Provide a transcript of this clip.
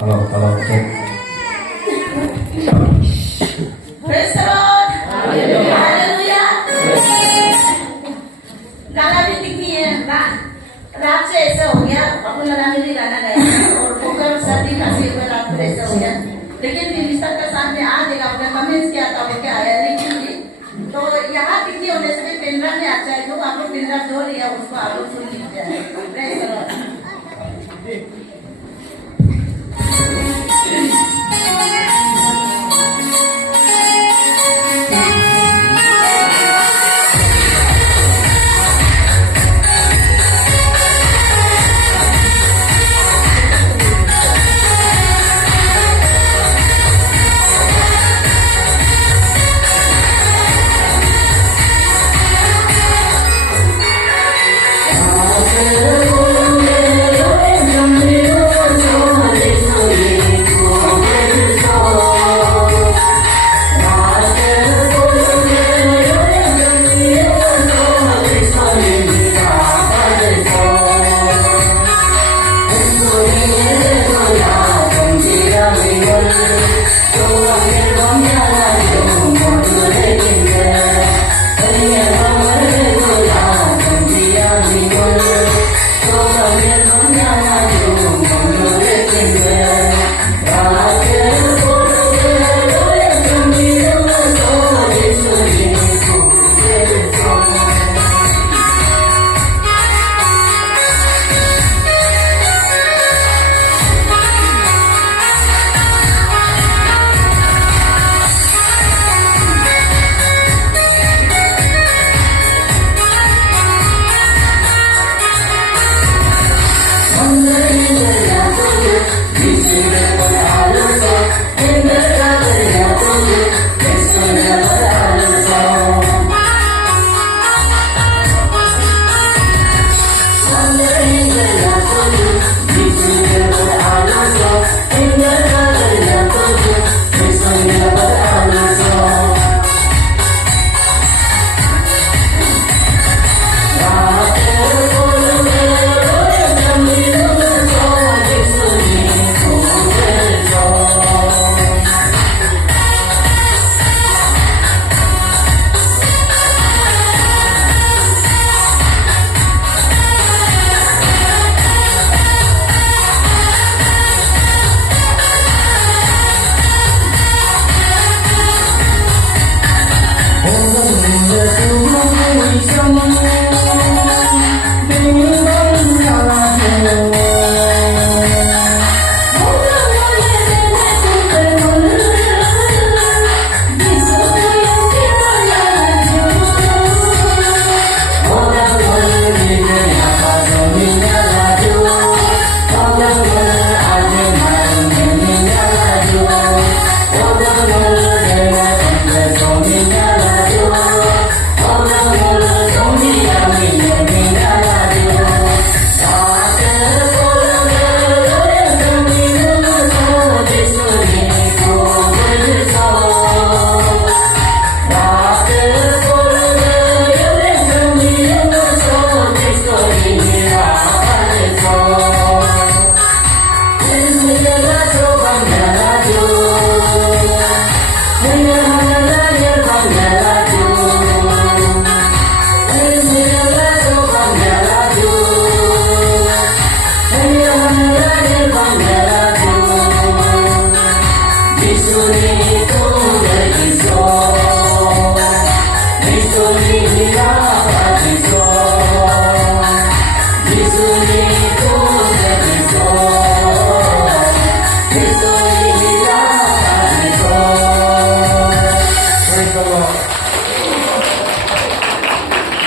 Halo, cek. Praise the Lord. Hallelujah. गाना भी लिखी है ना, रात से ऐसा हो गया, अपन लगाने भी गाना गाया और पोकर सर्दी खांसी हुआ रात को ऐसा हो गया, लेकिन मिनिस्टर का साथ में आ देगा, आपने कमेंट्स किया था वो क्या आया लेकिन तो यहाँ लिखी होने से भी पेंड्राइव में अच्छा है, जो आप लोग पेंड्राइव जो लिया उसको आप लोग सुन लीजिए। Praise the Lord.